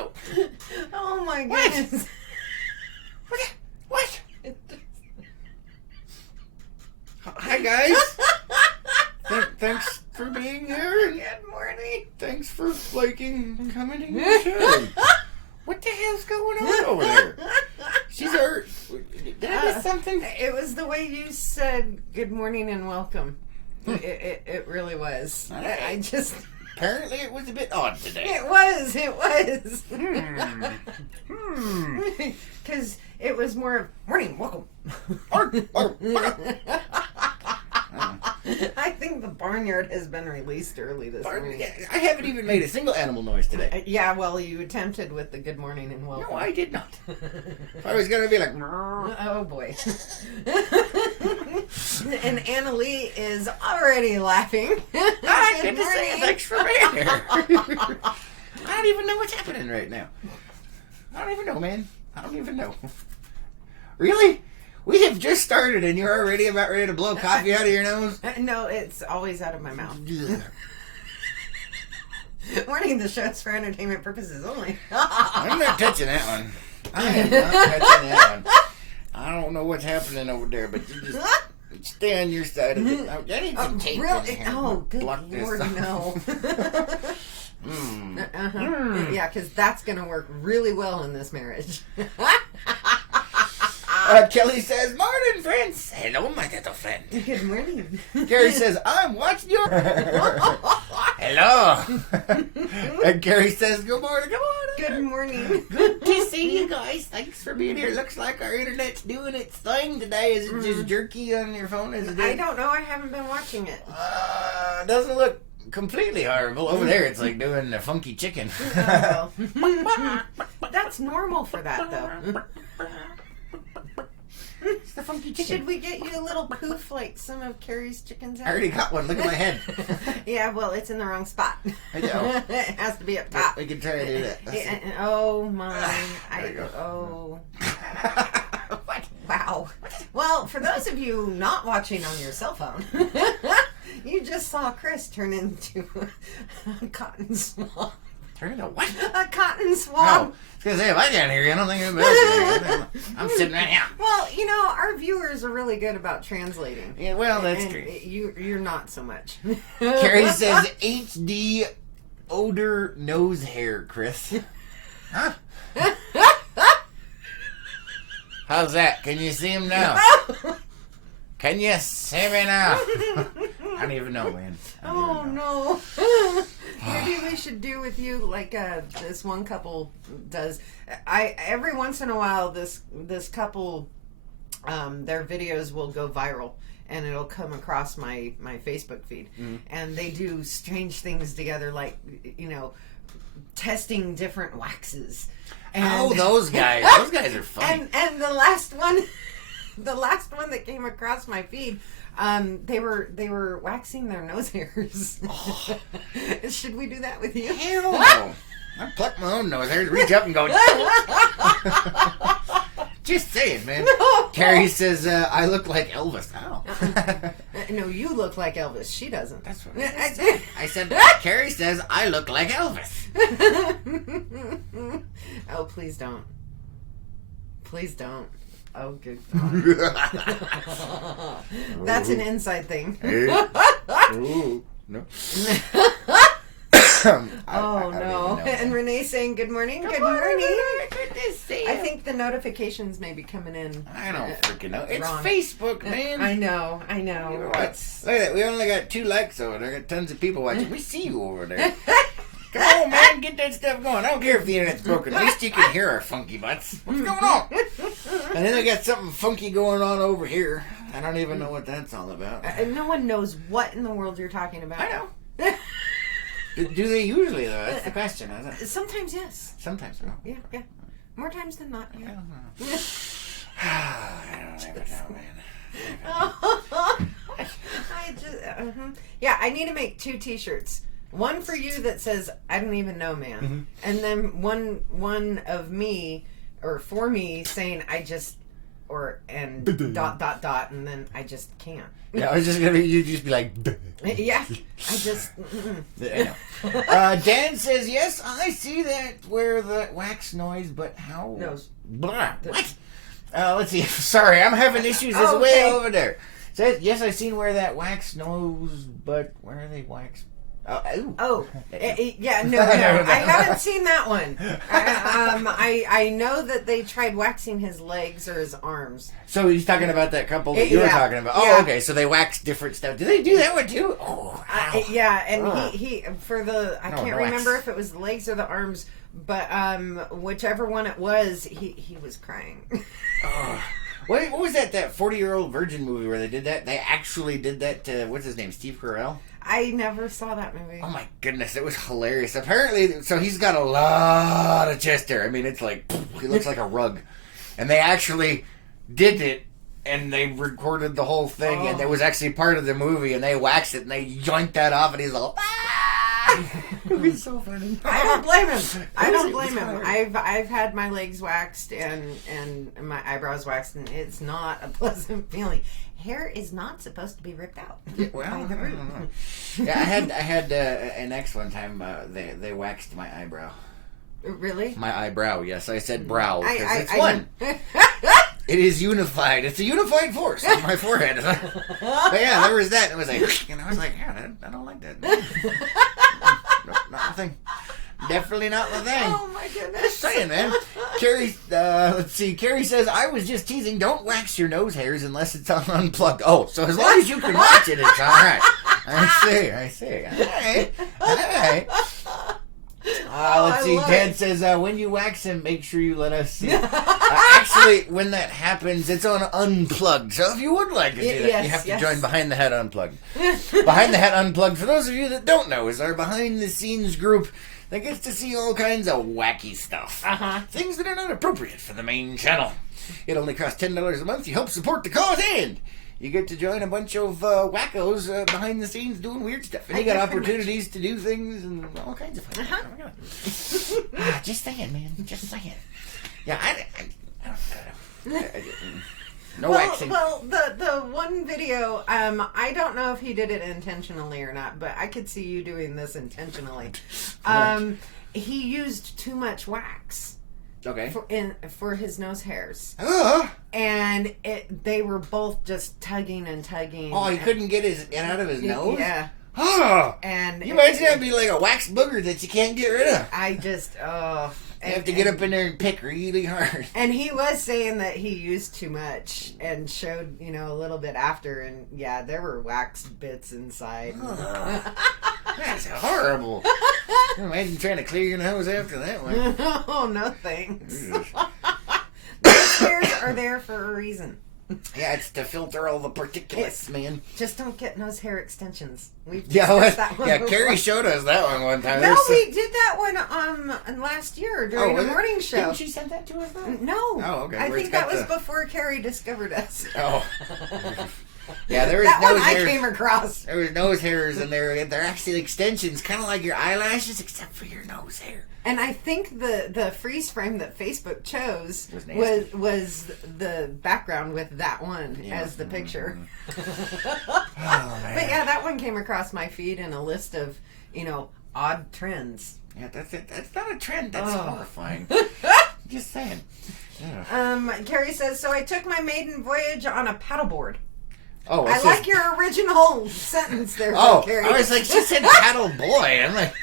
go. Oh my goodness. What? Hi, guys. Thanks for being here. Good morning. Thanks for liking and commenting and sharing. What the hell's going on over there? She's hurt. Did I miss something? It was the way you said good morning and welcome. It really was. I just... Apparently it was a bit odd today. It was. Because it was more of morning, welcome. I think the barnyard has been released early this morning. I haven't even made a single animal noise today. Yeah, well, you attempted with the good morning and welcome. No, I did not. I was going to be like... Oh, boy. And Anna Lee is already laughing. Good to see you. Thanks for being here. I don't even know what's happening right now. I don't even know, man. I don't even know. Really? We have just started and you're already about ready to blow coffee out of your nose? No, it's always out of my mouth. Warning, the show's for entertainment purposes only. I'm not touching that one. I am not touching that one. I don't know what's happening over there, but you just stay on your side of it. I need some tape really? in here. Oh, good Block Lord, this no. Yeah, because that's going to work really well in this marriage. Kelly says, morning, friends. Hello, my little friend. Good morning. Gary says, I'm watching your... Hello. And Gary says, good morning. Good morning. Good to see you guys. Thanks for being here. Looks like our internet's doing its thing today. Is it just jerky on your phone? Is it? I don't know. I haven't been watching it. Doesn't look completely horrible. Over there, it's like doing a funky chicken. Oh, well. That's normal for that, though. It's the funky chicken. Should we get you a little poof like some of Carrie's chickens? I already got one. Look at my head. Yeah, well, it's in the wrong spot. I know. It has to be up top. We can try to do that. Oh my! There you go. Oh. What? Wow. Well, for those of you not watching on your cell phone, you just saw Chris turn into a cotton swab. Turn into what? A cotton swab. Oh, I was going to say, if I can't hear you, I don't think anybody else can hear you. I'm sitting right here. Well, you know, our viewers are really good about translating. Yeah, well, that's and true. You're not so much. Carrie says, HD odor nose hair, Chris. Huh? How's that? Can you see him now? Can you see me now? I don't even know, man. Oh, no. Maybe we should do with you like this one couple does. Every once in a while, this couple, their videos will go viral. And it'll come across my Facebook feed. Mm-hmm. And they do strange things together, like, you know, testing different waxes. And, those guys. Those guys are funny. And the last one that came across my feed, they were waxing their nose hairs. Oh. Should we do that with you? Hell no. I pluck my own nose hairs, reach up and go. Just say it, man. No. Carrie says, I look like Elvis. Oh. No, you look like Elvis. She doesn't. That's what I said. Carrie says, I look like Elvis. Oh, please don't. Please don't. Oh, good God. That's an inside thing. Ooh, no. Oh, no. And Renee's saying, good morning. Good morning. Good to see you. I think the notifications may be coming in. I don't freaking know. It's wrong. Facebook, man. I know. Look at that. We only got 2 likes over there. Got tons of people watching. We see you over there. Come on, man. Get that stuff going. I don't care if the internet's broken. At least you can hear our funky butts. What's going on? And then I got something funky going on over here. I don't even know what that's all about. No one knows what in the world you're talking about. I know. Do they usually, though? That's the question, isn't it? Sometimes, yes. Sometimes, no. Yeah. More times than not. Yeah. I don't know. I don't even know, man. Yeah, I need to make 2 T-shirts. One for you that says "I don't even know, man," mm-hmm. And then one of me or for me saying and then I just can't. Yeah, I was just gonna be. You'd just be like. Yeah, I just. Yeah. Dan says yes. I see that where the wax noise, but how? Nose. Blah. What? Let's see. Sorry, I'm having issues. It's way over there. Says yes. I've seen where that wax nose, but where are they wax? Yeah, no, I haven't seen that one. I know that they tried waxing his legs or his arms. So he's talking about that couple that you were talking about. Oh, yeah. Okay. So they wax different stuff. Do they do that one too? Oh, wow. Yeah, and he for the I can't remember wax. if it was the legs or the arms, but whichever one it was, he was crying. What was that 40-year-old virgin movie where they did that? They actually did that to what's his name, Steve Carell. I never saw that movie. Oh my goodness, it was hilarious. Apparently, so he's got a lot of chest hair. I mean, it's like, he looks like a rug. And they actually did it, and they recorded the whole thing, and it was actually part of the movie, and they waxed it, and they yoinked that off, and he's all, It was so funny. I don't blame him. I don't blame him. I've had my legs waxed and my eyebrows waxed, and it's not a pleasant feeling. Hair is not supposed to be ripped out. Yeah, well, I don't know. Yeah, I had an ex one time. They waxed my eyebrow. Really? My eyebrow. Yes, I said brow because it's I one. It is unified. It's a unified force on my forehead. But yeah, there was that. It was like, and I was like, yeah, I don't like that. No, not the thing. Definitely not the thing. Oh my goodness. Just saying, man. Carrie, let's see. Carrie says, I was just teasing. Don't wax your nose hairs unless it's on unplugged. Oh, so as long as you can watch it, it's all right. I see. All right. Let's see. Dad says, when you wax him, make sure you let us see. Actually, when that happens, it's on Unplugged. So if you would like to see that, you have to join Behind the Hat Unplugged. Behind the Hat Unplugged, for those of you that don't know, is our behind-the-scenes group that gets to see all kinds of wacky stuff. Things that are not appropriate for the main channel. It only costs $10 a month. You help support the cause, and you get to join a bunch of wackos behind the scenes doing weird stuff. And you got opportunities to do things and all kinds of fun. Oh my God. Just saying, man. Just saying. Yeah, I don't know. No waxing. Well, the one video, I don't know if he did it intentionally or not, but I could see you doing this intentionally. He used too much wax. Okay. For his nose hairs. And they were both just tugging and tugging. Oh, he couldn't get it out of his nose? Yeah. And you might have to be like a wax booger that you can't get rid of. You have to get up in there and pick really hard. And he was saying that he used too much and showed, a little bit after, and yeah, there were wax bits inside. That's horrible. Imagine trying to clear your nose after that one. Oh, no thanks. Those hairs are there for a reason. Yeah, it's to filter all the particulates, man. Just don't get nose hair extensions. We've discussed that one before. Carrie showed us that one time. No, we did that one last year during the morning show. Didn't she send that to us though? No. Oh, okay. I think that was before Carrie discovered us. Oh. Yeah, there was that nose one hairs. I came across. There was nose hairs, and they're actually extensions, kind of like your eyelashes, except for your nose hair. And I think the freeze frame that Facebook chose was the background with that one as the picture. Oh, man. But yeah, that one came across my feed in a list of, odd trends. Yeah, that's it. That's not a trend. That's horrifying. Just saying. Yeah. Carrie says, so I took my maiden voyage on a paddleboard. Oh, I like your original sentence there, Carrie. I was like, she said paddle boy. I'm like,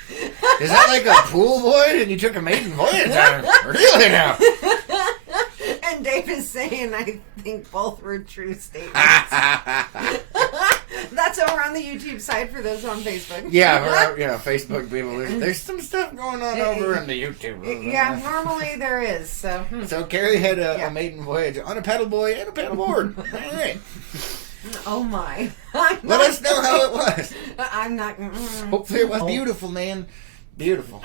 is that like a pool boy and you took a maiden voyage on him? Really now? And Dave is saying, I think both were true statements. That's over on the YouTube side for those on Facebook. Yeah, Facebook people. There's some stuff going on over on the YouTube. Yeah, normally there is. So Carrie had a maiden voyage on a paddle boy and a paddle board. All right. Oh my. Let us know how it was. I'm not. Hopefully it was beautiful, man. Beautiful.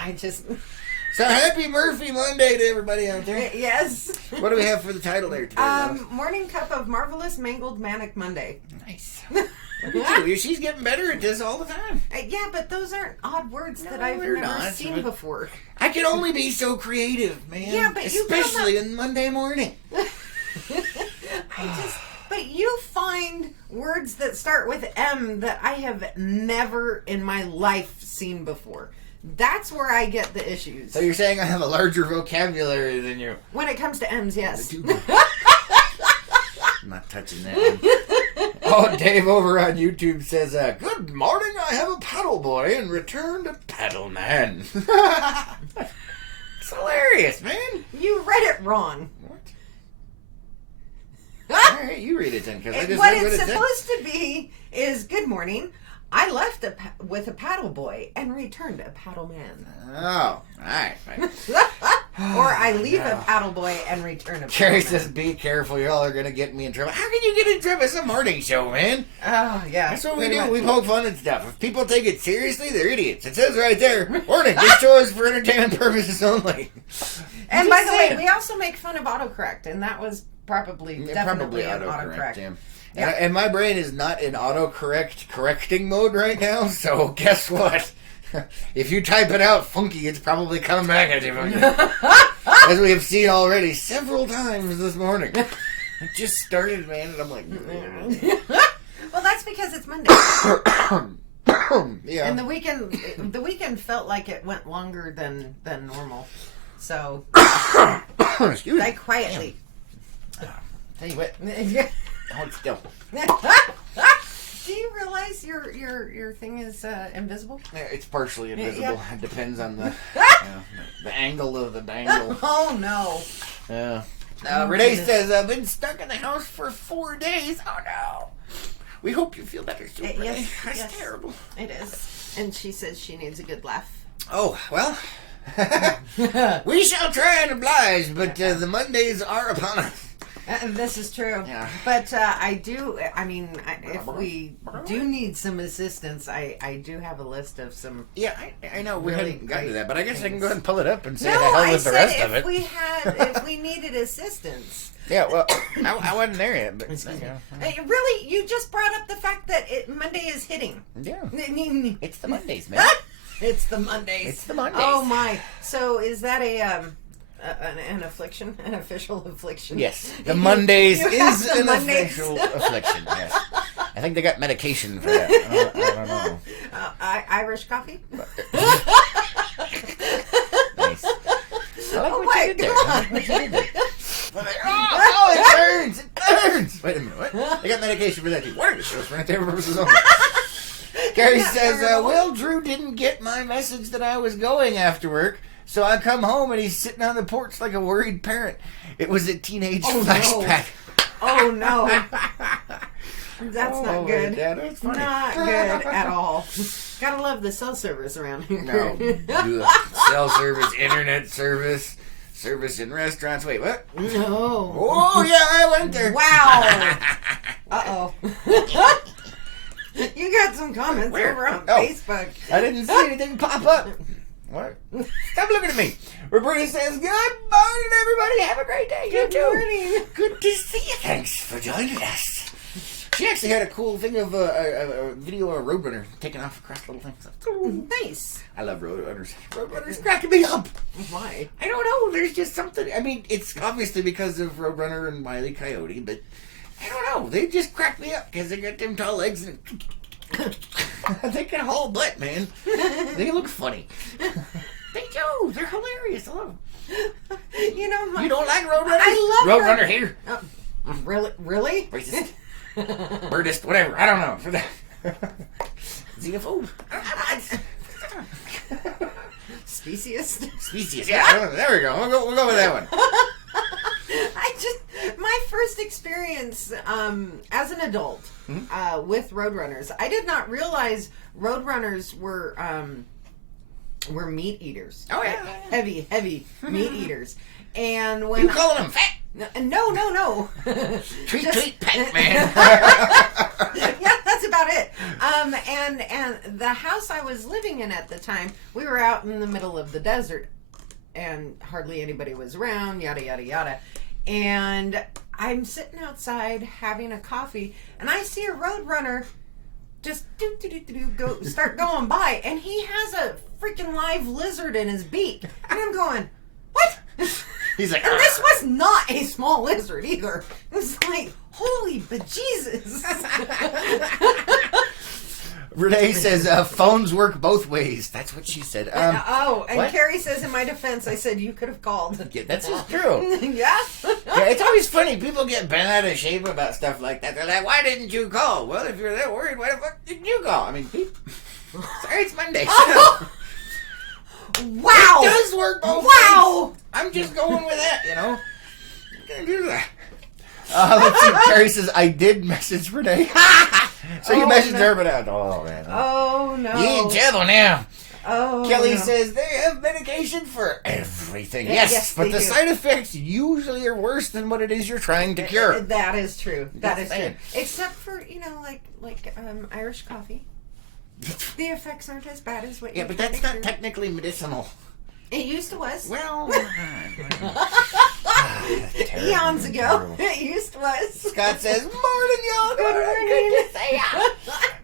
So happy Murphy Monday to everybody out there. Yes. What do we have for the title there today? Morning cup of marvelous mangled manic Monday. Nice. She's getting better at this all the time. Yeah, but those aren't odd words that I've never seen before. I can only be so creative, man. Yeah, but especially on Monday morning. But you find words that start with M that I have never in my life seen before. That's where I get the issues. So you're saying I have a larger vocabulary than you? When it comes to M's, yes. I'm not touching that one. Oh, Dave over on YouTube says, good morning, I have a paddle boy and return to paddle man. It's hilarious, man. You read it wrong. What? All right, you read it then, because I just what read what it's it said. supposed to be is, good morning, I left with a paddle boy and returned a paddle man. Oh, alright. Or I leave a paddle boy and return a paddle Carrie man. says, be careful, y'all are going to get me in trouble. How can you get in trouble? It's a morning show, man. Oh, yeah. That's what we pretty do. much. We poke fun and stuff. If people take it seriously, they're idiots. It says right there, warning, this show is for entertainment purposes only. And by the way, we also make fun of autocorrect, and that was definitely an autocorrect. Yeah. And my brain is not in autocorrect correcting mode right now, so guess what? If you type it out funky, it's probably coming back at you funky. As we have seen already several times this morning. It just started, man, and I'm like... Well, that's because it's Monday. Yeah. And the weekend felt like it went longer than normal. So, Excuse me. I quietly... Tell you what, hold still. Do you realize your thing is invisible? Yeah, it's partially invisible. Yeah. It depends on the angle of the dangle. Oh no! Yeah. Oh, Renee goodness. says, I've been stuck in the house for 4 days. Oh no. We hope you feel better soon, Renee. Yes, That's yes. terrible. It is, and she says she needs a good laugh. Oh, well. We shall try and oblige, but the Mondays are upon us. This is true. Yeah. But if we do need some assistance, I do have a list of some... Yeah, I know we Really haven't gotten to great that, but I guess I can things. go ahead and pull it up and say No, the hell I with the said rest of it. if we needed assistance. Yeah, well, I wasn't there yet, but... Excuse me. Yeah. Really, you just brought up the fact that Monday is hitting. Yeah. It's It's the Mondays, man. It's the Mondays. It's the Mondays. Oh my! So is that an affliction? An official affliction? Yes, the Mondays you have is the an Mondays. official affliction. Yes, I think they got medication for that. I don't know. Irish coffee. Nice. I like Oh what my you did there. God. I like what you did there. Oh, it burns! It burns! Wait a minute, what? They got medication for that too. What? It was for entertainment purposes only. Gary says, well, Drew didn't get my message that I was going after work, so I come home and he's sitting on the porch like a worried parent. It was a teenage flashback. Oh no! That's not good. Dad, that's funny. Not good at all. Gotta love the cell service around here. No. Ugh. Cell service, internet service, service in restaurants. Wait, what? No. Oh, yeah, I went there. Wow. Uh-oh. You got some comments Where? over on Oh. Facebook. I didn't see anything pop up. What? Stop looking at me. Roberta says, good morning, everybody. Have a great day. Good you too. morning. Good to see you. Thanks for joining us. She actually had a cool thing of a video of a Roadrunner taking off across little things. Nice. I love Roadrunners. Roadrunners cracking me up. Why? I don't know. There's just something. I mean, it's obviously because of Roadrunner and Wile E. Coyote, but I don't know. They just crack me up because they got them tall legs and they can haul butt, man. They look funny. They do. They're hilarious. I love them. You know, You don't like Roadrunner? I love Roadrunner here. Really? Racist. Birdist. Whatever. I don't know. For that. Xenophobe. Speciest. Species. Yeah. I don't know. There we go. We'll go with that one. My first experience as an adult with Roadrunners, I did not realize Roadrunners were meat eaters. Oh, yeah. Heavy meat eaters. And when You calling them fat? No. Tweet, pet, man. Yeah, that's about it. And the house I was living in at the time, we were out in the middle of the desert, and hardly anybody was around. Yada yada yada. And I'm sitting outside having a coffee, and I see a Roadrunner just start going by, and he has a freaking live lizard in his beak, and I'm going, what? He's like, And this was not a small lizard either. It was like, Holy bejesus. Renee says, phones work both ways. That's what she said. And what? Carrie says, in my defense, I said, you could have called. Yeah, that's just true. Yeah? Yeah, it's always funny. People get bent out of shape about stuff like that. They're like, why didn't you call? Well, if you're that worried, why the fuck didn't you call? I mean, sorry, it's Monday. Wow. It does work both Wow. ways. I'm just going with that, you know. I'm going to do that. Let's see. Carrie says, I did message Renee. So you messaged her, but oh, man. Oh, no. You in trouble now. Oh, Kelly no. says they have medication for everything. Yes, Yes, but they the do. side effects usually are worse than what it is you're trying to cure. That is true. That is Just saying. true. Except for, like Irish coffee. The effects aren't as bad as what Yeah, you but try that's to not cure. technically medicinal. It used to was. Well, Eons ago. It used to was. Scott says, morning, y'all. Good morning. Good to see ya.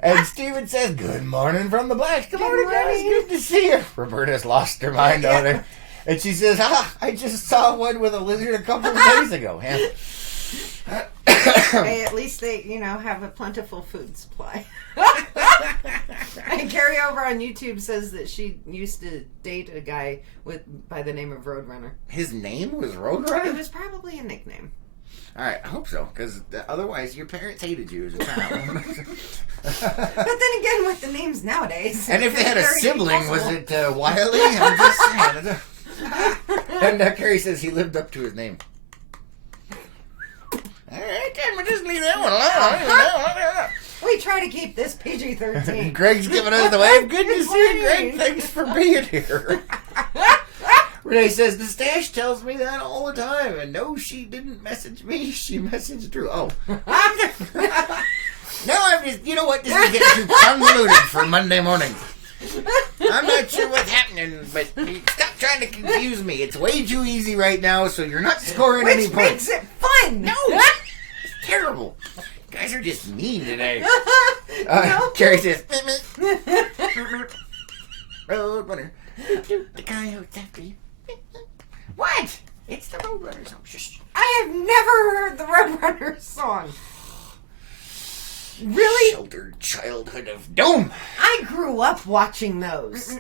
And Steven says, good morning from the Blacks. Good morning, guys. morning. Good to see you. Roberta's lost her mind Yeah. on her. And she says, I just saw one with a lizard a couple of days ago. Hey, at least they, have a plentiful food supply. And Carrie over on YouTube says that she used to date a guy by the name of Roadrunner. His name was It Roadrunner? was probably a nickname. All right, I hope so, because otherwise your parents hated you as a child. But then again, with the names nowadays, And if they had a very sibling, was impossible. it Wiley? I'm just saying. And Carrie says he lived up to his name. All right, can we just leave that one alone? We try to keep this PG-13. Greg's giving us the wave. Good to see you, Greg. morning. Thanks for being here. Renee says, the stash tells me that all the time. And no, she didn't message me. She messaged Drew. Oh. No, I'm just, you know what? This is getting too convoluted for Monday morning. I'm not sure what's happening, but stop trying to confuse me. It's way too easy right now, so you're not scoring any Which points. makes it fun. No, it's terrible. You guys are just mean today. Carrie says, Roadrunner. The coyotes after you. What? It's the Roadrunner song. Shush. I have never heard the Roadrunner song. Really? Sheltered childhood of doom. I grew up watching those.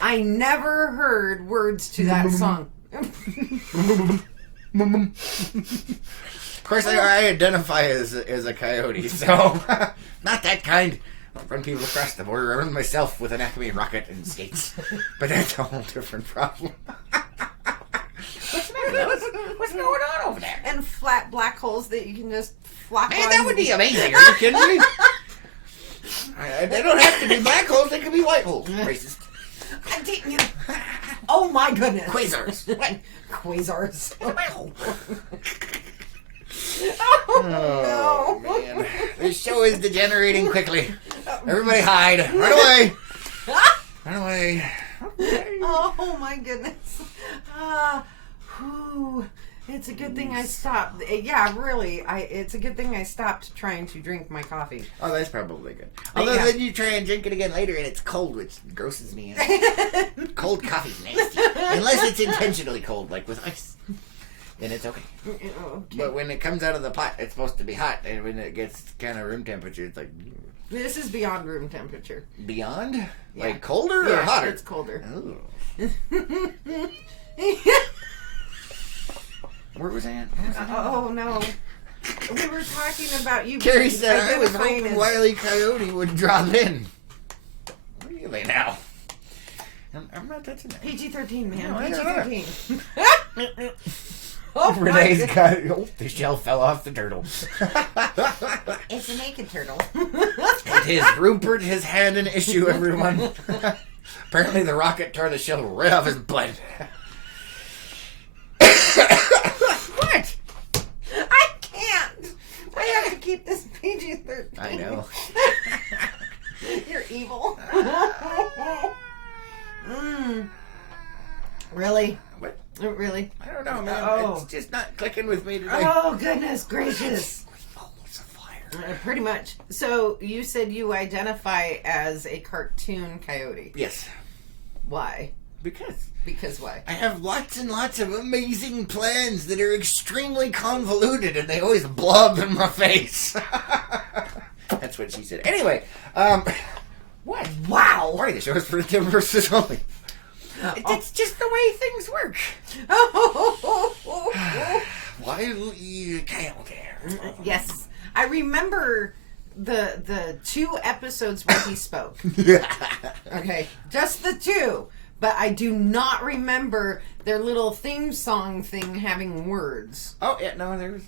I never heard words to that song. Of course, I identify as a coyote, so not that kind. I run people across the border. I run myself with an Acme rocket and skates, but that's a whole different problem. What's the matter, Alice? What's going on over there? And flat black holes that you can just flop Man, on. that would be amazing. Are you kidding me? They don't have to be black holes. They can be white holes. Racist. I didn't. Oh my goodness. Quasars. What? Quasars. It's a black hole. Oh, no. Man. This show is degenerating quickly. Everybody hide. Run away. Run away. Oh my goodness. Whew. It's a good thing I stopped. Yeah, really. It's a good thing I stopped trying to drink my coffee. Oh, that's probably good. Although Yeah. then you try and drink it again later and it's cold, which grosses me out. Cold coffee's nasty. Unless it's intentionally cold, like with ice. Then it's okay. Okay. But when it comes out of the pot, it's supposed to be hot. And when it gets kind of room temperature, it's like... This is beyond room temperature. Beyond? Yeah. Like colder or Yeah, hotter? it's colder. Oh. Where was I at? Oh no. We were talking about you. Carrie said, I was identifying hoping as- Wile E. Coyote would drop in. Really now? I'm not touching that. PG-13, man. No, I don't PG-13. Oh my Renee's goodness. got... Oh, the shell fell off the turtle. It's a naked turtle. It is. Rupert has had an issue, everyone. Apparently the rocket tore the shell right off his butt. What? I can't. I have to keep this PG-13. I know. You're evil. Really? What? Really? I don't know, man. Oh. It's just not clicking with me today. Oh, goodness gracious. Balls of fire. Pretty much. So you said you identify as a cartoon coyote. Yes. Why? Because Because why? I have lots and lots of amazing plans that are extremely convoluted, and they always blob in my face. That's what she said. Anyway, what? Wow. Why the show is for the verses only. It's just the way things work. Why you can't care? Yes, I remember the 2 episodes where he spoke. Okay, just the 2. But I do not remember their little theme song thing having words. Oh yeah, no, there was.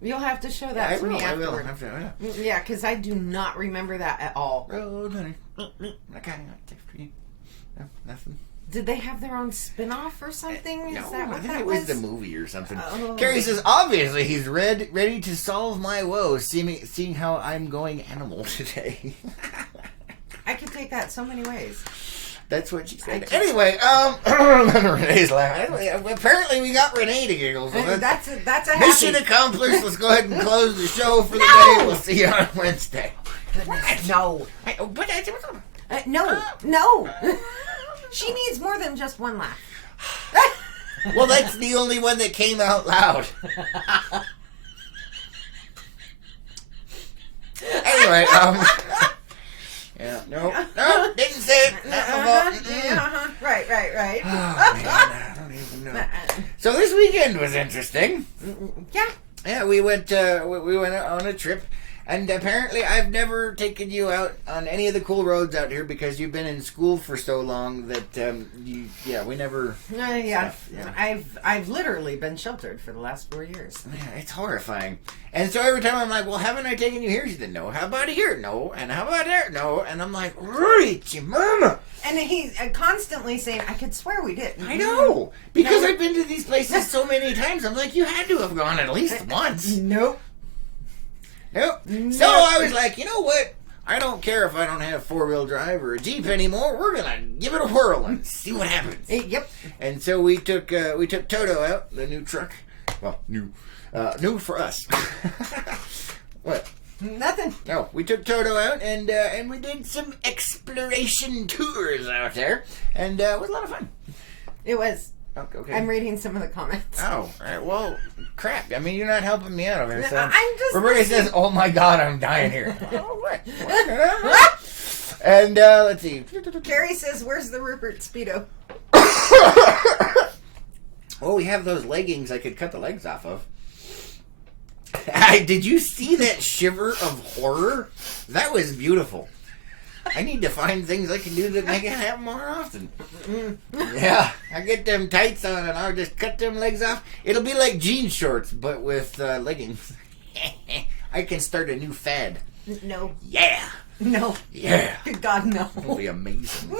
You'll have to show that to me afterward. Yeah, because I do not remember that at all. Road, honey. Okay, for you. No, nothing. Did they have their own spin-off or something? No, Is that what I think that it was the movie or something. Oh. Carrie says, obviously he's ready to solve my woes, seeing how I'm going animal today. I could take that so many ways. That's what she said. Anyway, Renee's laughing. Anyway, apparently we got Renee to giggle. So that's a mission happy... accomplished. Let's go ahead and close the show for the day. We'll see you on Wednesday. Goodness, no. No. She needs more than just one laugh. Well, that's the only one that came out loud. Anyway, yeah, no, didn't say it. Not my fault. Right. Oh, man, I don't even know. So this weekend was interesting. Yeah. Yeah, we went on a trip. And apparently I've never taken you out on any of the cool roads out here because you've been in school for so long that, we never... Yeah. I've literally been sheltered for the last 4 years. Yeah, it's horrifying. And so every time I'm like, well, haven't I taken you here? She said, no. How about here? No. And how about there? No. And I'm like, right, your mama. And he's constantly saying, I could swear we didn't. I know. Because I've been to these places so many times. I'm like, you had to have gone at least once. Nope. So I was like, you know what? I don't care if I don't have 4-wheel drive or a Jeep anymore. We're gonna give it a whirl and see what happens. Yep. And so we took Toto out, the new truck. Well, new for us. What? Nothing. No, we took Toto out and we did some exploration tours out there, and it was a lot of fun. It was. Okay. I'm reading some of the comments. Oh, all right. Well, crap. I mean, you're not helping me out over here. So. I'm just. Roberta says, "Oh my God, I'm dying here." Oh, what? And let's see. Carrie says, "Where's the Rupert Speedo?" Oh, we have those leggings I could cut the legs off of. Did you see that shiver of horror? That was beautiful. I need to find things I can do that make it happen more often. Yeah, I get them tights on and I'll just cut them legs off. It'll be like jean shorts, but with leggings. I can start a new fad. No. Yeah. No. Yeah. Good God, no. It'll be amazing.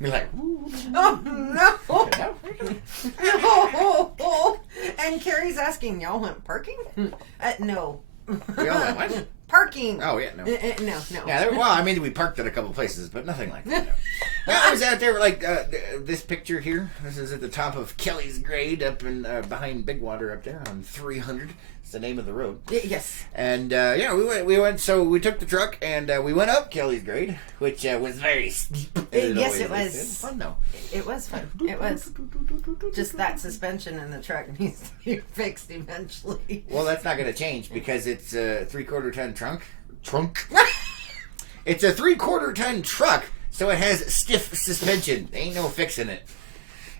Be like, ooh. Oh, no. No. And Carrie's asking, y'all want parking? No. We all went, what? Parking. Oh, yeah, no. No. Yeah, well, I mean, we parked at a couple places, but nothing like that. No. I was out there, like, this picture here. This is at the top of Kelly's Grade up in behind Big Water up there on 300. It's the name of the road. Yes. And, we went, so we took the truck and we went up Kelly's Grade, which was very steep. Yes, it was. It was fun, though. It was fun. It was. Just that suspension in the truck needs to be fixed eventually. Well, that's not going to change because it's a 3/4 ton trunk. It's a 3/4 ton truck, so it has stiff suspension. Ain't no fixing it.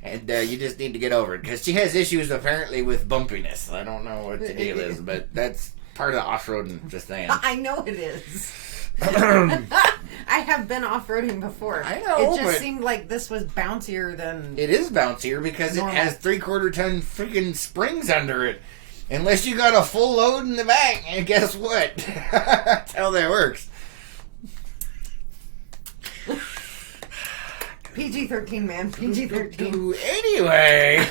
And you just need to get over it because she has issues apparently with bumpiness. I don't know what the deal is, but that's part of the off-roading, just saying. I know it is. I have been off-roading before. I know, it just seemed like this was bouncier than... It is bouncier because normal. It has 3/4 ton freaking springs under it. Unless you got a full load in the back, and guess what? That's how that works. PG-13, man. PG-13. Anyway,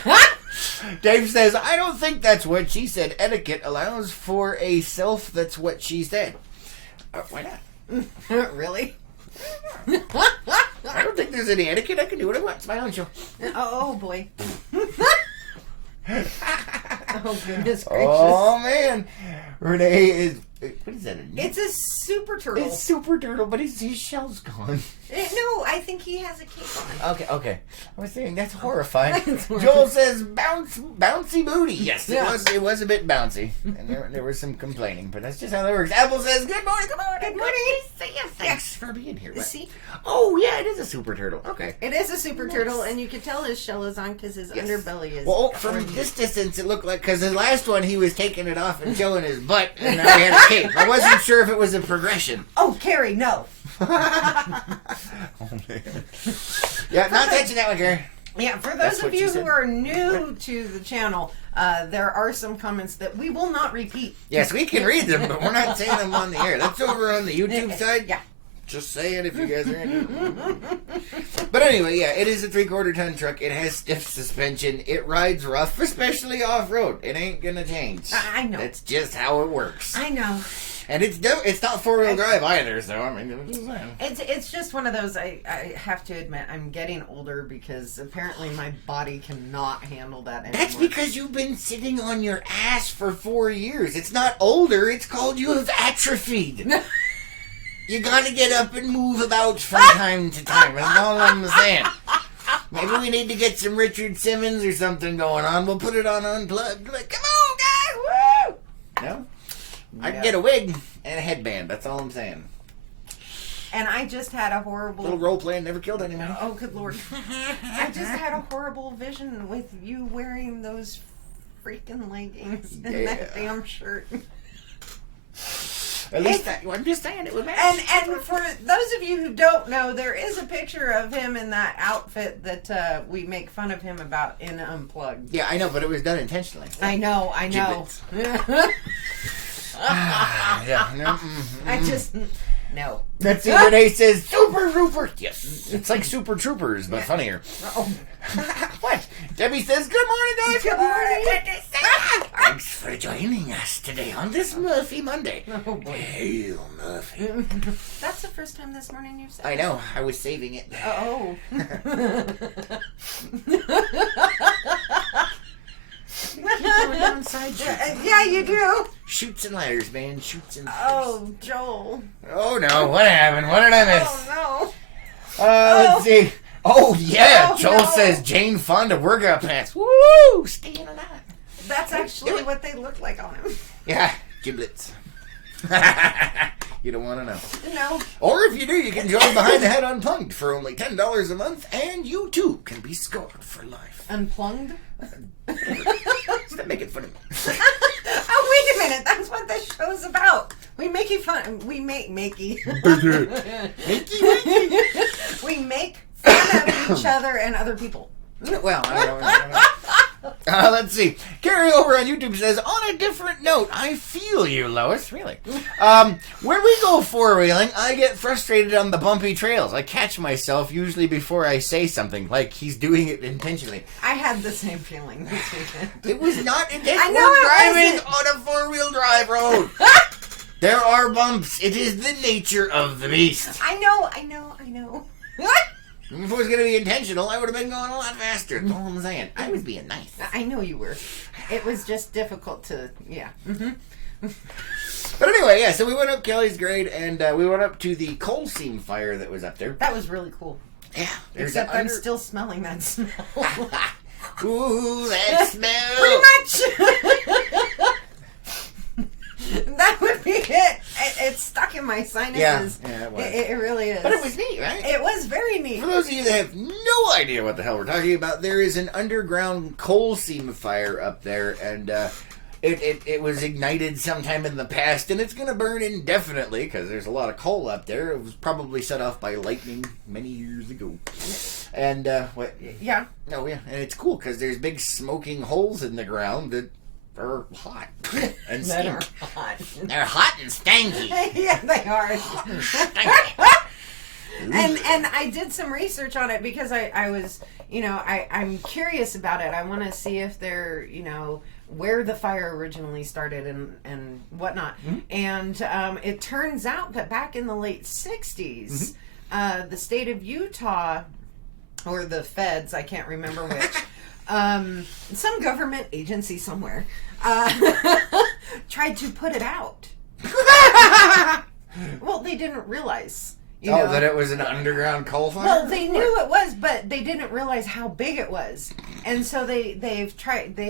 Dave says, I don't think that's what she said. Etiquette allows for a self that's what she said. Why not? Really? I don't think there's any etiquette. I can do what I want. It's my own show. Oh boy. Oh, goodness gracious. Oh, man. Renee is... What is that? It's a super turtle. It's super turtle, but his shell's gone. No, I think he has a cape on. Okay. I was saying that's horrifying. That's horrifying. Joel says bouncy booty. Yes, Yeah. it was a bit bouncy, and there was some complaining, but that's just how that works. Apple says good morning. Good morning. Thanks for being here. What? See? Oh yeah, it is a super turtle. Okay. It is a super turtle, and you can tell his shell is on because his underbelly is. Well, from this distance, it looked like, because the last one he was taking it off and showing his butt, and now he had a cape. I wasn't sure if it was a progression. Oh, Carrie, no. Oh man. Yeah, not touching that one, Gary. Yeah, for That's those what of she you said. who are new to the channel, there are some comments that we will not repeat. Yes, we can read them, but we're not saying them on the air. That's over on the YouTube side. Yeah. Just saying if you guys are into it. But anyway, yeah, it is a 3/4 ton truck. It has stiff suspension. It rides rough, especially off-road. It ain't gonna change. I know. That's just how it works. I know. And it's not 4-wheel drive either, so I mean, I'm just saying. It's just one of those, I have to admit, I'm getting older because apparently my body cannot handle that anymore. That's because you've been sitting on your ass for 4 years. It's not older, it's called you have atrophied. You gotta get up and move about from time to time. That's all I'm saying. Maybe we need to get some Richard Simmons or something going on. We'll put it on Unplugged. Like, come on, guys! Woo! No? I can get a wig and a headband. That's all I'm saying. And I just had a horrible... Little role playing never killed anyone. Oh, good Lord. I just had a horrible vision with you wearing those freaking leggings and that damn shirt. At least I'm just saying it would match. And for those of you who don't know, there is a picture of him in that outfit that we make fun of him about in Unplugged. Yeah, I know, but it was done intentionally. I know. Yeah. No, I just... No. Let's see, Renee says, Super Rupert. Yes. It's like Super Troopers, but funnier. Oh. What? Debbie says, good morning, guys. Good morning. Thanks for joining us today on this Murphy Monday. Oh, boy. Hail, Murphy. That's the first time this morning you've said I know. I was saving it. Oh. Going down side shoots. Yeah, you do. Shoots and ladders, man. Shoots and ladders. Oh, Joel. Oh, no. What happened? What did I miss? Oh, no. Let's see. Oh, yeah. Oh, Joel no. says Jane Fonda workout pants. Woo! Staying alive. That's actually what they look like on him. Yeah. Giblets. You don't want to know. No. Or if you do, you can join Behind the Head Unplugged for only $10 a month, and you too can be scarred for life. Unplugged? Stop making fun of me. Oh, wait a minute. That's what this show's about. We make fun. We make makey. We make fun of each other and other people. Well, I don't know. Let's see. Carrie over on YouTube says, on a different note, I feel you, Lois. Really? When we go four-wheeling, I get frustrated on the bumpy trails. I catch myself usually before I say something, like he's doing it intentionally. I had the same feeling this weekend. It was not intentional. I know We're it driving on a four-wheel drive road. There are bumps. It is the nature of the beast. I know. If it was going to be intentional, I would have been going a lot faster. That's all I'm saying. I was being nice. I know you were. It was just difficult to, yeah. Mm-hmm. But anyway, yeah, so we went up Kelly's grade, and we went up to the coal seam fire that was up there. That was really cool. Yeah. Except I'm still smelling that smell. Ooh, that smell. Pretty much. That would be it. It's stuck in my sinuses. Yeah, it was. It really is. But it was neat, right? It was very neat. For those of you that have no idea what the hell we're talking about, there is an underground coal seam fire up there, and it was ignited sometime in the past, and it's going to burn indefinitely because there's a lot of coal up there. It was probably set off by lightning many years ago. And, what? Yeah. Oh, yeah. And it's cool because there's big smoking holes in the ground that are hot and That stink. are hot. They're hot and stanky. Yeah, they are. Stanky. And I did some research on it because I was, I'm curious about it. I want to see if they're, where the fire originally started and whatnot. Mm-hmm. And it turns out that back in the late 60s, the state of Utah, or the feds, I can't remember which, some government agency somewhere, tried to put it out. Well, they didn't realize. You know? That it was an underground coal fire? Well, they knew it was, but they didn't realize how big it was, and so they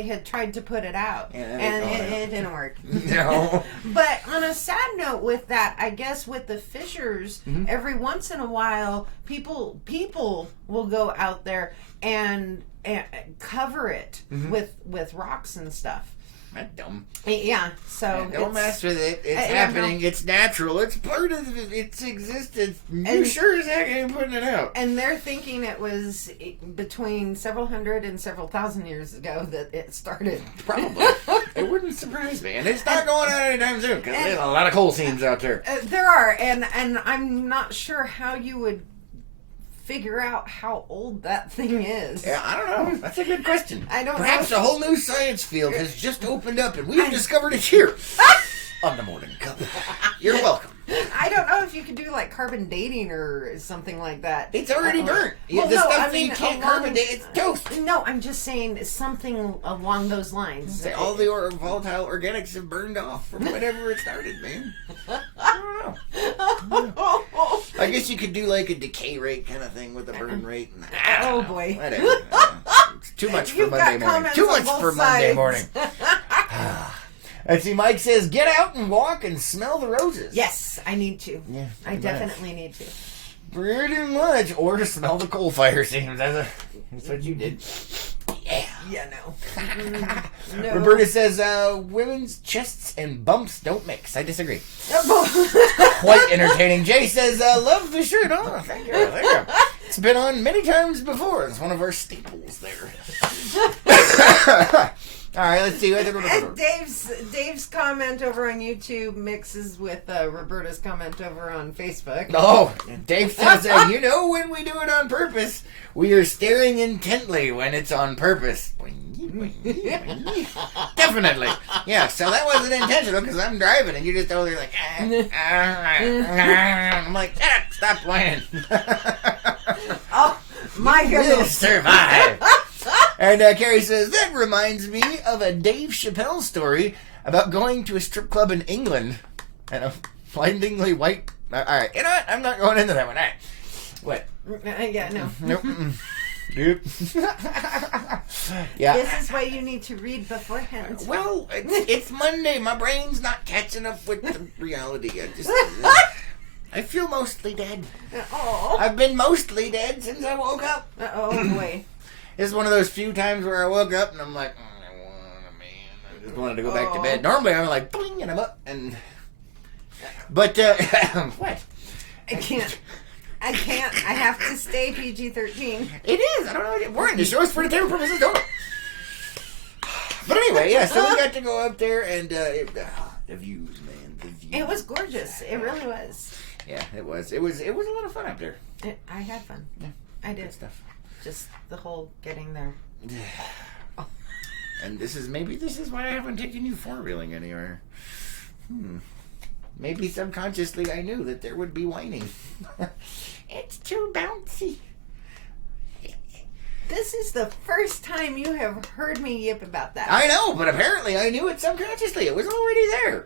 had tried to put it out, and it didn't work. No. But on a sad note, with that, I guess with the fissures, every once in a while, people will go out there and cover it with rocks and stuff. That's dumb. Yeah, so don't mess with it. It's happening. It's natural. It's part of its existence. You sure as heck ain't putting it out. And they're thinking it was between several hundred and several thousand years ago that it started. Probably. It wouldn't surprise me. And it's not going out anytime soon because there's a lot of coal seams out there. There are, and I'm not sure how you would figure out how old that thing is. Yeah, I don't know. That's a good question. I don't Perhaps know. a whole new science field has just opened up and we've discovered it here on the Morning Cup. You're welcome. I don't know if you could do like carbon dating or something like that. It's already burnt. Well, The no, stuff I that mean, you can't carbon date, it's toast. No, I'm just saying something along those lines. All the volatile organics have burned off from whatever it started, man. I don't know. I guess you could do like a decay rate kind of thing with a burn rate. Oh boy. Whatever. It's too much for You've Monday got morning. comments Too on much both for Monday sides. morning. I see Mike says, get out and walk and smell the roses. Yes, I need to. Yeah, I definitely need to. Pretty much. Or to smell the coal fire seems. That's what you did. Yeah. Yeah, no. No. Roberta says, women's chests and bumps don't mix. I disagree. Quite entertaining. Jay says, love the shirt. Oh, thank you. Thank you. It's been on many times before. It's one of our staples there. All right, let's see. Dave's comment over on YouTube mixes with Roberta's comment over on Facebook. Oh, Dave says, you know when we do it on purpose, we are staring intently when it's on purpose. Definitely. Yeah, so that wasn't intentional because I'm driving and you just over there like, I'm like, stop playing. Oh, my goodness. We'll survive. And Carrie says, that reminds me of a Dave Chappelle story about going to a strip club in England and a blindingly white... All right, you know what? I'm not going into that one. All right. What? Yeah, no. Nope. Nope. Yeah. This is why you need to read beforehand. Well, it's Monday. My brain's not catching up with the reality. I feel mostly dead. Oh. I've been mostly dead since I woke up. Oh, boy. This is one of those few times where I woke up and I'm like, I just wanted to go back to bed. Normally I'm like, bling, and I'm up. But, what? I can't. I have to stay PG-13. It is. I don't know. We're in the show's for entertainment purposes, don't we? But anyway, yeah, so we got to go up there and the views, man. The views. It was gorgeous. It really was. Yeah, it was. It was a lot of fun up there. I had fun. Yeah. I did. Good stuff. Just the whole getting there. And this is why I haven't taken you four-wheeling anywhere. Maybe subconsciously I knew that there would be whining. It's too bouncy. This is the first time you have heard me yip about that. I know, but apparently I knew it subconsciously. It was already there.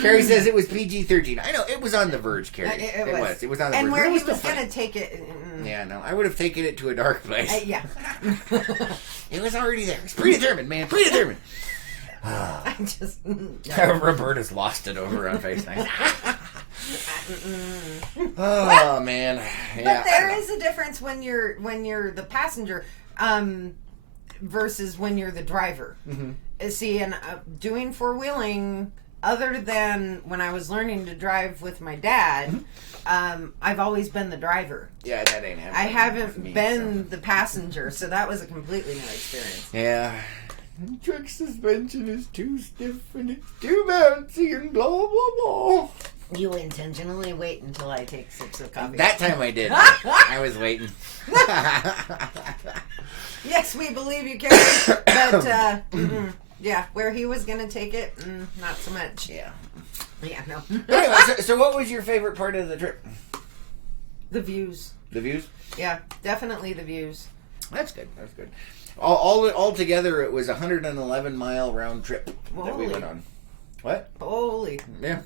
Carrie says it was PG-13. I know, it was on the verge, Carrie. It was. It was on the verge. And where he was going to take it... Yeah, no, I would have taken it to a dark place. Yeah. It was already there. It's predetermined, man. Predetermined. I just... Roberta's lost it over on FaceTime. Oh, man. Yeah, but there is a difference when you're the passenger versus when you're the driver. Mm-hmm. See, and doing four-wheeling... Other than when I was learning to drive with my dad, I've always been the driver. Yeah, that ain't happening. I haven't been the passenger, so that was a completely new experience. Yeah. The truck suspension is too stiff and it's too bouncy and blah, blah, blah. You intentionally wait until I take sips of coffee. That time I did. I was waiting. Yes, we believe you, Carrie. But, yeah, where he was going to take it, not so much. Yeah. Yeah, no. Anyway, so what was your favorite part of the trip? The views. The views? Yeah, definitely the views. That's good. That's good. All together, it was a 111-mile round trip that we went on. What? Holy. Yeah.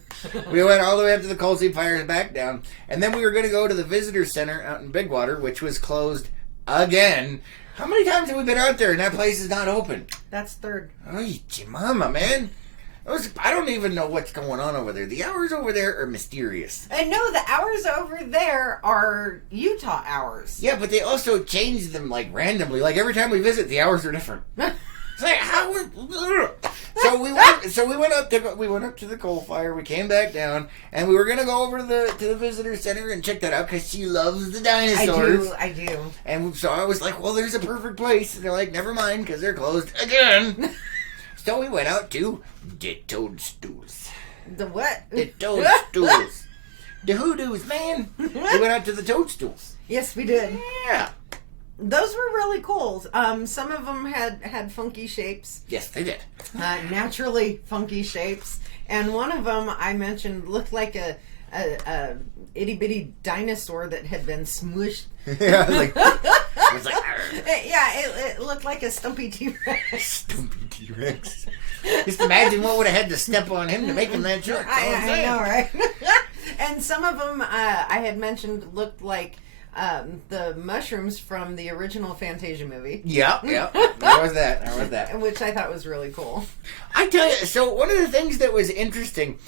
We went all the way up to the Cold Sea Fires and back down. And then we were going to go to the visitor center out in Bigwater, which was closed again. How many times have we been out there and that place is not open? That's third. Ay, mama, man. I don't even know what's going on over there. The hours over there are mysterious. And no, the hours over there are Utah hours. Yeah, but they also change them like randomly. Like every time we visit, the hours are different. It's like how so we went up to the coal fire. We came back down, and we were gonna go over to the visitor center and check that out because she loves the dinosaurs. I do. And so I was like, well, there's a perfect place. And they're like, never mind, because they're closed again. So we went out to the toadstools. The what? The toadstools. The hoodoos, man. We went out to the toadstools. Yes, we did. Yeah. Those were really cool. Some of them had funky shapes. Yes, they did. Naturally funky shapes. And one of them I mentioned looked like a itty bitty dinosaur that had been smushed. Yeah, like it was like. Yeah, it looked like a stumpy T-Rex. Stumpy T-Rex. Just imagine what would have had to step on him to make him that short. I know, right? And some of them I had mentioned looked like the mushrooms from the original Fantasia movie. Yeah. There was that. Which I thought was really cool. I tell you, so one of the things that was interesting.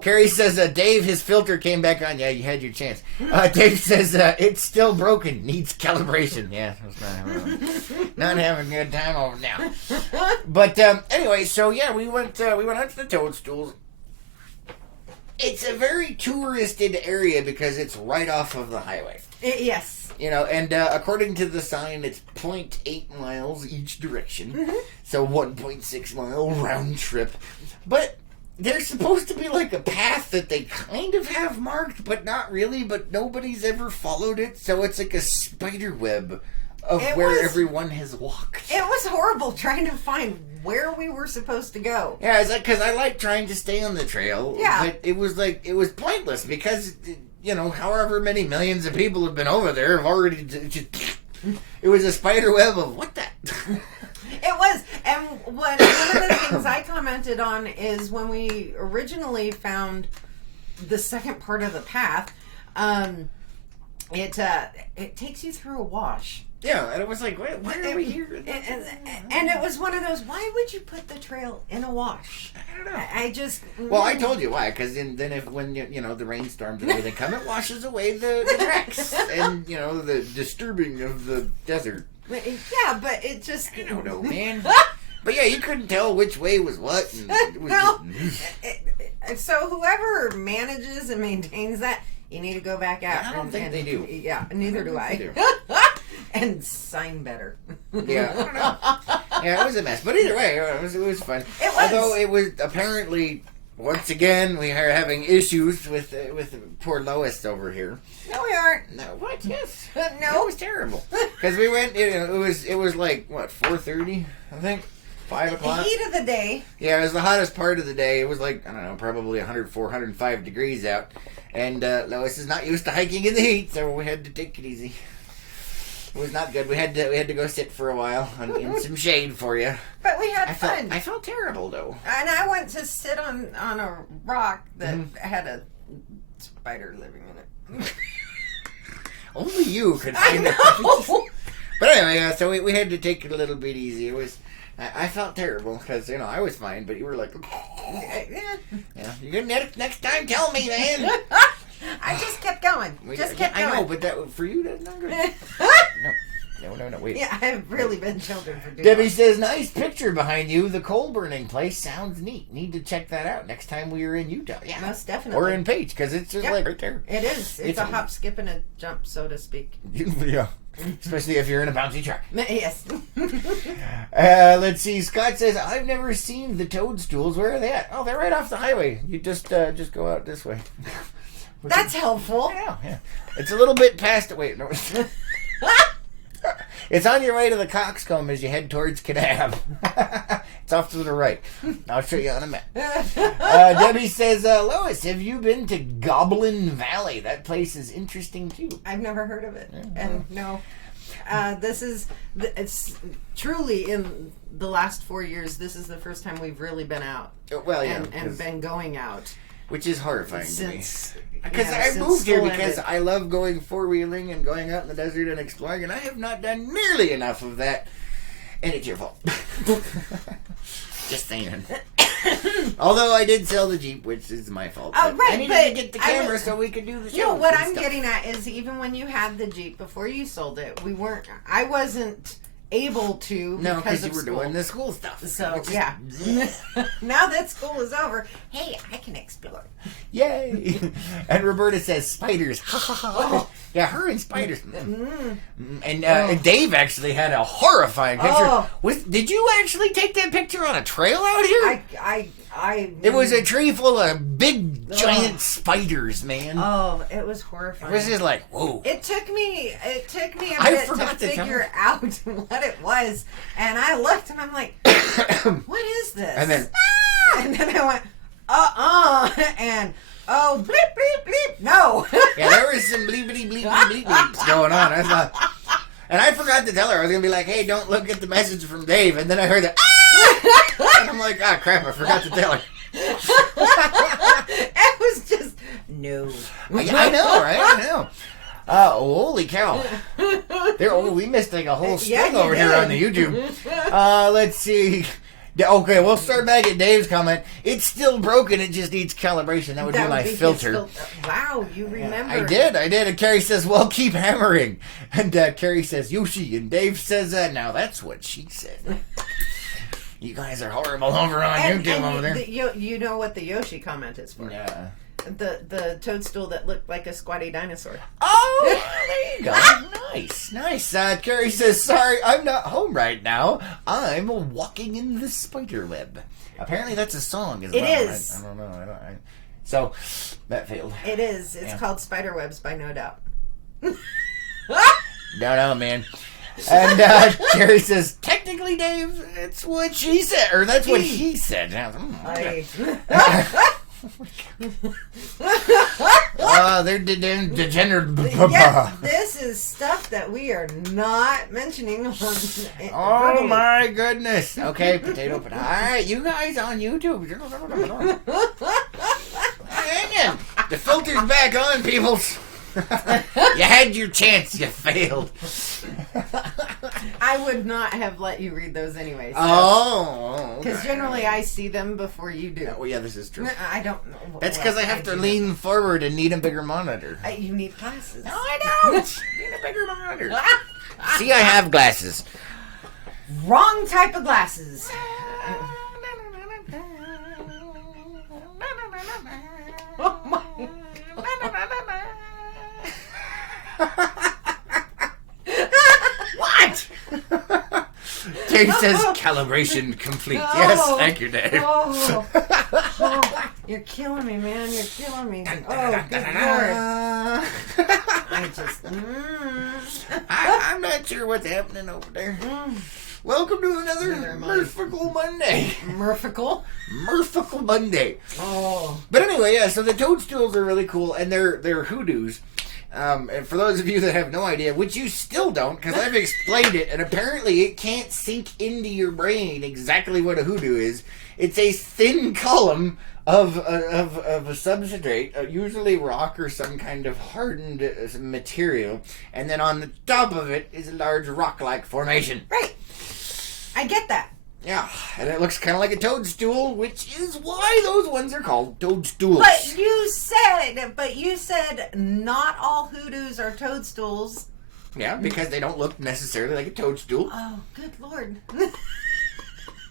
Carrie says, Dave, his filter came back on. Yeah, you had your chance. Dave says, it's still broken. Needs calibration. Yeah, not having a good time over now. But anyway, so yeah, we went out to the toadstools. It's a very touristed area because it's right off of the highway. Yes. You know, and according to the sign, it's 0.8 miles each direction. Mm-hmm. So 1.6 mile round trip. But there's supposed to be like a path that they kind of have marked, but not really, but nobody's ever followed it. So it's like a spider web of where everyone has walked. It was horrible trying to find where we were supposed to go. Yeah, it's like, because I like trying to stay on the trail. Yeah. But it was pointless because, you know, however many millions of people have been over there have already just, it was a spider web of what the... It was, and one of the things I commented on is when we originally found the second part of the path, it takes you through a wash. Yeah, and it was like, why are we here? And it was one of those, why would you put the trail in a wash? I don't know. I just... Well, I told you why, because then when the rainstorms and everything come, it washes away the tracks and, you know, the disturbing of the desert. Yeah, but it just... I don't know, man. But yeah, you couldn't tell which way was what. And it was so whoever manages and maintains that, you need to go back out. I don't think they do. Yeah, neither do I. And sign better. Yeah, I don't know. Yeah, it was a mess. But either way, it was fun. It was. Although it was apparently... Once again, we are having issues with poor Lois over here. No, we aren't. No, what? Yes. No, it was terrible. Because we went. It was like what 4:30, I think, 5 o'clock. The heat of the day. Yeah, it was the hottest part of the day. It was like I don't know, probably 104, 105 degrees out, and Lois is not used to hiking in the heat, so we had to take it easy. It was not good. We had to go sit for a while in some shade for you. But we had fun. I felt terrible though. And I went to sit on a rock that had a spider living in it. Only you could find it. But anyway, so we had to take it a little bit easy. It was. I felt terrible because you know I was fine, but you were like, yeah. You gonna next time tell me, man. I just kept going. I know, but that for you that's not good. No, wait. Yeah, I've really been children for doing Debbie says, nice picture behind you. The coal burning place sounds neat. Need to check that out next time we are in Utah. Yeah, most definitely. Or in Page, because it's just like right there. It is. It's a hop, skip, and a jump, so to speak. Yeah. Especially if you're in a bouncy truck. Yes. Let's see. Scott says, I've never seen the toadstools. Where are they at? Oh, they're right off the highway. You just go out this way. That's helpful. Yeah. It's a little bit past it. Wait, no. It's on your way to the Coxcomb as you head towards Kanab. It's off to the right. I'll show you on a map. Debbie says, Lois, have you been to Goblin Valley? That place is interesting too. I've never heard of it. And no. It's truly in the last 4 years, this is the first time we've really been out. Well, yeah. And been going out. Which is horrifying to me. Because I moved here because I love going four-wheeling and going out in the desert and exploring, and I have not done nearly enough of that. And it's your fault. Just saying. Although I did sell the Jeep, which is my fault. Oh, right. I needed to get the camera so we could do the show. No, what I'm getting at is even when you had the Jeep, before you sold it, I wasn't able to because you were school. doing the school stuff. So, yeah. Now that school is over, hey, I can explore. Yay! And Roberta says spiders. Ha ha ha. Yeah, her and spiders. And Dave actually had a horrifying picture. Did you actually take that picture on a trail out here? It was a tree full of big, giant spiders, man. Oh, it was horrifying. It was just like, whoa. It took me a minute to figure out what it was, and I looked and I'm like, what is this? And then I went, and bleep, bleep, bleep, no. Yeah, there was some bleepity, bleep, bleep, bleeps going on. I thought, and I forgot to tell her. I was going to be like, hey, don't look at the message from Dave. And then I heard that, and I'm like, crap, I forgot to tell her. It was just, no. I know, right? I know. Holy cow. We missed like a whole string over here on the YouTube. Let's see. Okay, we'll start back at Dave's comment. It's still broken. It just needs calibration. That would be my filter. Wow, you remember. I did. And Carrie says, well, keep hammering. And Carrie says, Yoshi. And Dave says, now that's what she said. You guys are horrible over on YouTube over there. You know what the Yoshi comment is for. Yeah. The toadstool that looked like a squatty dinosaur. Oh, there you go. Nice. Carrie says, sorry, I'm not home right now. I'm walking in the spider web. Apparently that's a song as well. It is. I don't know. So, that failed. It is. It's called Spiderwebs by No Doubt. No, man. And Carrie says, technically, Dave, that's what she said. Or that's what he said. They're degenerate. Yeah, this is stuff that we are not mentioning on Oh my goodness. Okay, potato. Alright, you guys on YouTube. Hang on. The filter's back on, peoples. You had your chance, you failed. I would not have let you read those anyway. Because generally I see them before you do. Well, yeah, this is true. I don't know. That's because I have to lean forward and need a bigger monitor. You need glasses. No, I don't. Need a bigger monitor. See, I have glasses. Wrong type of glasses. Oh my. What? Dave says calibration complete. No. Yes, thank you, Dave. You're killing me, man. You're killing me. Oh, good Lord. I'm not sure what's happening over there. Welcome to another Murphical Monday. Murphical Monday. Oh. But anyway, yeah, so the toadstools are really cool, and they're hoodoos. And for those of you that have no idea, which you still don't, because I've explained it, and apparently it can't sink into your brain exactly what a hoodoo is. It's a thin column of a substrate, usually rock or some kind of hardened material, and then on the top of it is a large rock-like formation. Right. I get that. Yeah, and it looks kind of like a toadstool, which is why those ones are called toadstools. But you said not all hoodoos are toadstools. Yeah, because they don't look necessarily like a toadstool. Oh, good Lord.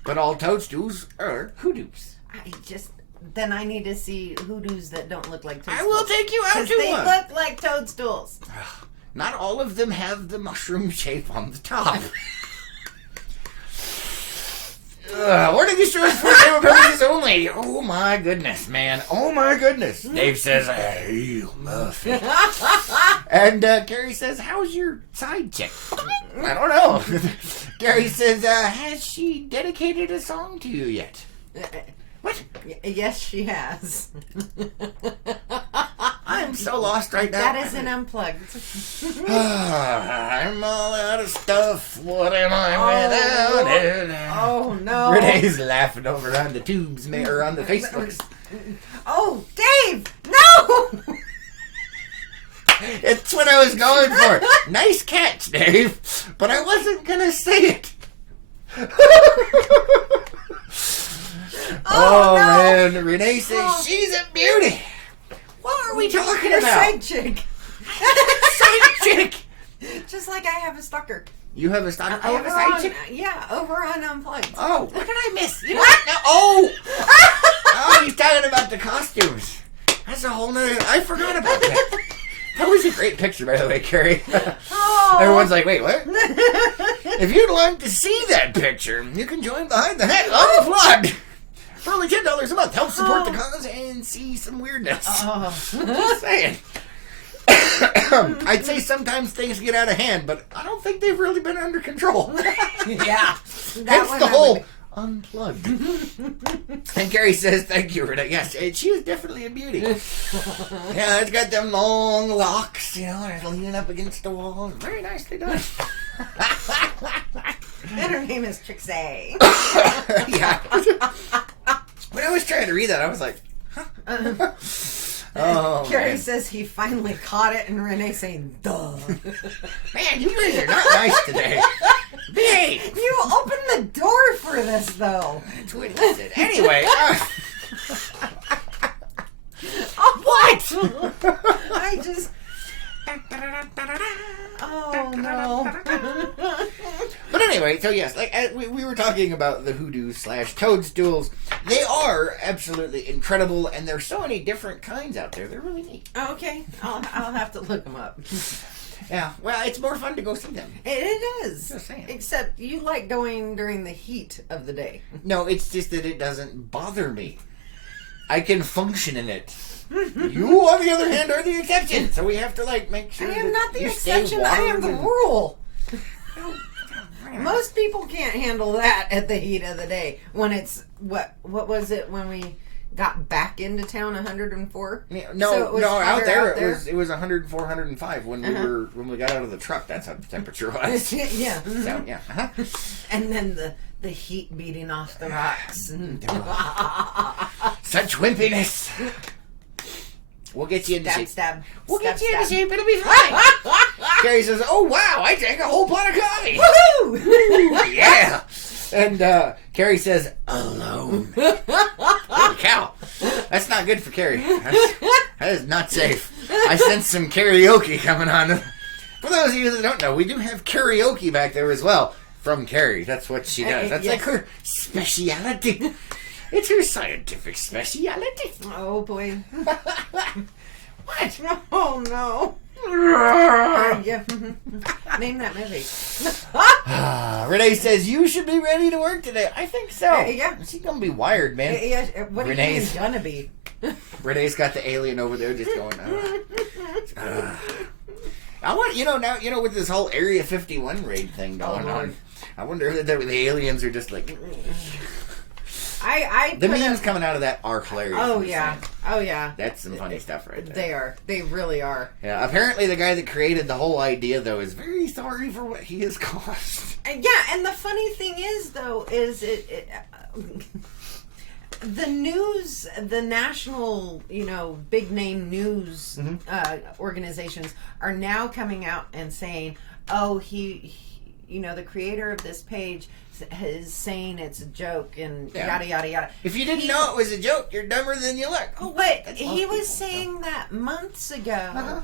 But all toadstools are hoodoos. Then I need to see hoodoos that don't look like toadstools. I will take you out to one. Because they look like toadstools. Not all of them have the mushroom shape on the top. Warning destroys for entertainment purposes only. Oh my goodness, man. Oh my goodness. Dave says, hey, Muffy. And Carrie says, how's your side chick? I don't know. Carrie says, has she dedicated a song to you yet? What? Yes, she has. I'm so lost right now. That is an unplugged. I'm all out of stuff. What am I without it? Oh no! Renee's laughing over on the tubes, or on the Facebooks. Oh, Dave! No! It's what I was going for. Nice catch, Dave. But I wasn't gonna say it. Oh no. man, Renee says she's a beauty. What are we talking about? Side chick. Side chick. Just like I have a stalker. You have a stalker? I have a Over side on- chick? Yeah, over on Unplugged. Oh, what did I miss? You know what? No, oh! Oh, he's talking about the costumes. That's a whole nother... I forgot about that. That was a great picture, by the way, Carrie. Oh. Everyone's like, wait, what? If you'd like to see that picture, you can join Behind the Hat Unplugged. For only $10 a month. Help support the cause and see some weirdness. Just saying. I'd say sometimes things get out of hand, but I don't think they've really been under control. Yeah. That's the whole unplugged. And Carrie says, thank you, Renee. Yes, she is definitely a beauty. Yeah, it's got them long locks, you know, and leaning up against the wall. Very nicely done. And her name is Trixie. Yeah. When I was trying to read that, I was like, huh? Oh, Carrie man. says he finally caught it, and Renee saying, duh. Man, you guys are not nice today. Babe! You opened the door for this, though. That's what he said. Anyway, What? I just... Oh, no. But anyway, so yes, like we were talking about the hoodoo/toadstools. They are absolutely incredible, and there's so many different kinds out there. They're really neat. Okay, I'll have to look them up. Yeah, well, it's more fun to go see them. It is. Just saying. Except you like going during the heat of the day. No, it's just that it doesn't bother me. I can function in it. You, on the other hand, are the exception. So we have to make sure. I am that not the you exception. stay I am the warm rule. Most people can't handle that at the heat of the day. When it's what was it when we got back into town? 104. No, So it was out hotter there, out there? it was 104, 105 when when we got out of the truck. That's how the temperature was. Yeah. So yeah. And then the heat beating off the rocks. Such wimpiness. We'll get you into shape. Stab. We'll Stab, get you into stab. shape. It'll be fine. Carrie says, "Oh wow, I drank a whole pot of coffee." Woohoo! Ooh, yeah. And Carrie says, "Alone." Holy cow. That's not good for Carrie. That is not safe. I sense some karaoke coming on. For those of you that don't know, we do have karaoke back there as well from Carrie. That's what she does. That's like her speciality. It's her scientific speciality. Oh boy. What? Oh no. Yeah. Name that movie. Renee says you should be ready to work today. I think so. Yeah. She's gonna be wired, man. Yeah, what do you mean Renee's- gonna be? Renee's got the alien over there just going. I want now with this whole Area 51 raid thing going on. I wonder if the aliens are just like. I The put memes up- coming out of that are hilarious. Oh I'm yeah. saying. Oh yeah. That's some funny stuff right there. They are. They really are. Yeah, apparently the guy that created the whole idea, though, is very sorry for what he has caused. Yeah, and the funny thing is, though, is the news, the national, big name news organizations are now coming out and saying, "Oh, he the creator of this page is saying it's a joke and yada yada yada." If you didn't know it was a joke, you're dumber than you look. Oh, But that's he most was people, saying that months ago. Uh-huh.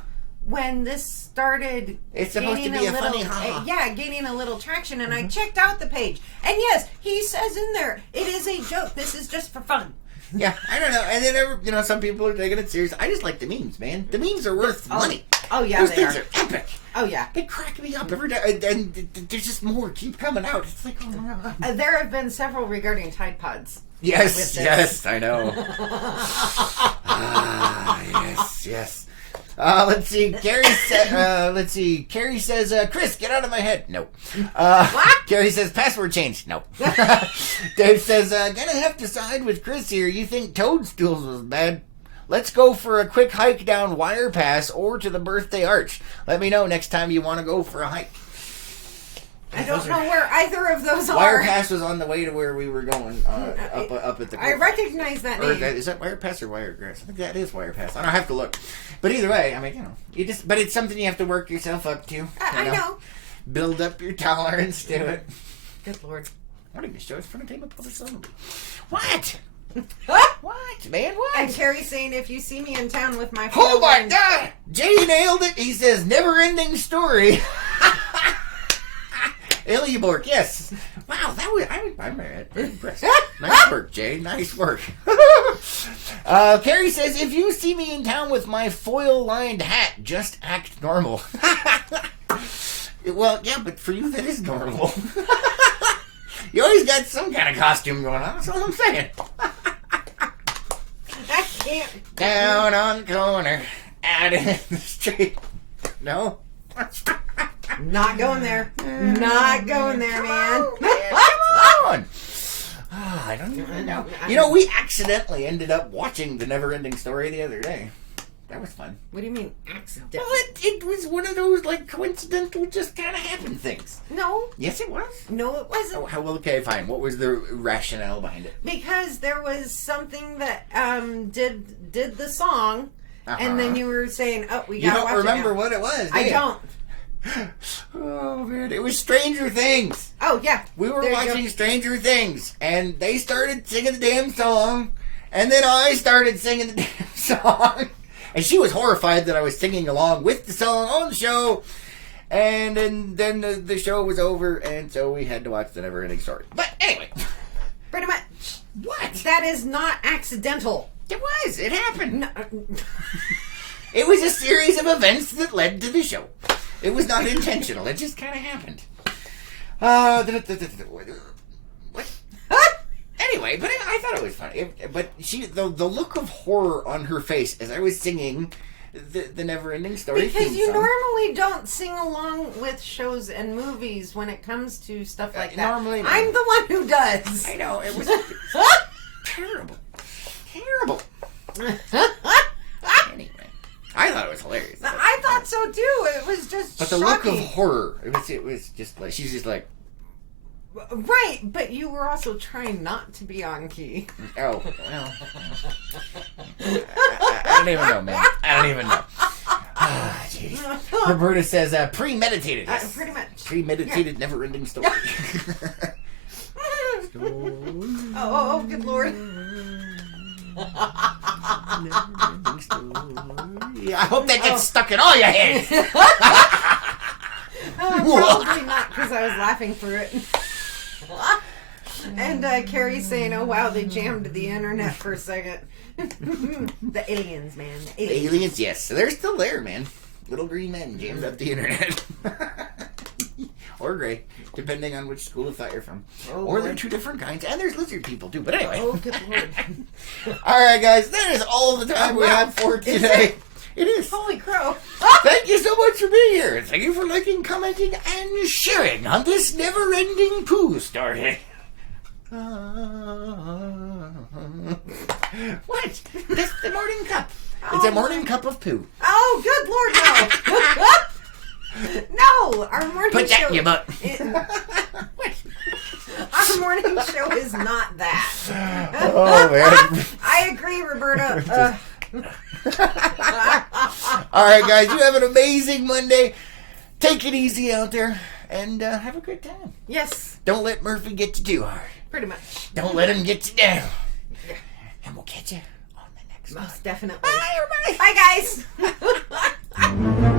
When this started, It's supposed to be a funny ha-ha. gaining a little traction, and I checked out the page, and yes, he says in there, it is a joke. This is just for fun. Yeah, I don't know. And then some people are taking it serious. I just like the memes, man. The memes are worth money. Oh yeah, Those they things are. are epic. Oh yeah. They crack me up every day, and there's just more keep coming out. It's like, oh my god. There have been several regarding Tide Pods. Yes, with yes, I know. Yes. Let's see. Carrie says, Chris, get out of my head. No. What? Carrie says, password change. No. Dave says, gonna have to side with Chris here. You think Toadstools was bad? Let's go for a quick hike down Wire Pass or to the Birthday Arch. Let me know next time you want to go for a hike. I don't know where either of those are. Wire Pass was on the way to where we were going, up at the... I recognize that name. Is that Wire Pass or Wiregrass? I think that is Wire Pass. I don't have to look. But either way, I mean, you know, but it's something you have to work yourself up to. I know. Build up your tolerance to it. Good Lord. What are you show us from a table public assembly? What? What, man? What? And Carrie's saying, if you see me in town with my Oh my God! Jay nailed it. He says, never-ending story. Illiborg, yes. Wow, that was I'm very impressed. Nice work, Jay. Nice work. Carrie says, if you see me in town with my foil-lined hat, just act normal. Well, yeah, but for you, that is normal. You always got some kind of costume going on. That's all I'm saying. I can't. Down on the corner, out in the street. No? Not going there. Not going there, man. Come on. Oh, I don't even know. You know, we accidentally ended up watching The Never-Ending Story the other day. That was fun. What do you mean, accidental? Well, it was one of those, like, coincidental, just kind of happen things. No. Yes, it was. No, it wasn't. Oh, well, okay, fine. What was the rationale behind it? Because there was something that did the song, and then you were saying, "Oh, we gotta watch it." You don't remember what it was? I don't. Oh man, it was Stranger Things. Oh yeah, we were watching Stranger Things, and they started singing the damn song, and then I started singing the damn song, and she was horrified that I was singing along with the song on the show. And then the show was over, and so we had to watch The Never-Ending Story. But anyway. Pretty much. What? That is not accidental. It was. It happened. No. It was a series of events that led to the show. It was not intentional. It just kind of happened. What? Anyway, but I thought it was funny. But the look of horror on her face as I was singing the Never-Ending Story because theme you song. normally don't sing along with shows and movies when it comes to stuff like that. Normally not. I'm the one who does. I know, it was terrible. Anyway, I thought it was hilarious. I thought so too. It was just but the shocking. look of horror, it was just like, she's just like, right, but you were also trying not to be on key. oh, well. I don't even know, man. I don't even know. Ah, jeez. Roberta says, premeditated. Yes. Pretty much. Premeditated, never-ending story. Oh, good Lord. Never-ending story. I hope that gets stuck in all your heads. Probably not, because I was laughing through it. And Carrie's saying, oh wow, they jammed the internet for a second. The aliens, man. The aliens, yes. So they're still there, man. Little green men jammed up the internet. Or gray, depending on which school of thought you're from. Oh, or they're two different kinds. And there's lizard people, too. But anyway. Oh, good Lord. Alright, guys. That is all the time we have for today. It is. Holy crow. Thank you so much for being here. Thank you for liking, commenting, and sharing on this never-ending poo story. What? That's the morning cup. It's a morning cup of poo. Oh, good Lord, no. No, our morning show. Put that in your butt. Our morning show is not that. Oh, man. I agree, Roberta. All right, guys, you have an amazing Monday. Take it easy out there and have a good time. Yes. Don't let Murphy get you too hard. Pretty much. Don't let him get you down. Yeah. And we'll catch you on the next one. Most definitely. Bye, everybody. Bye, guys.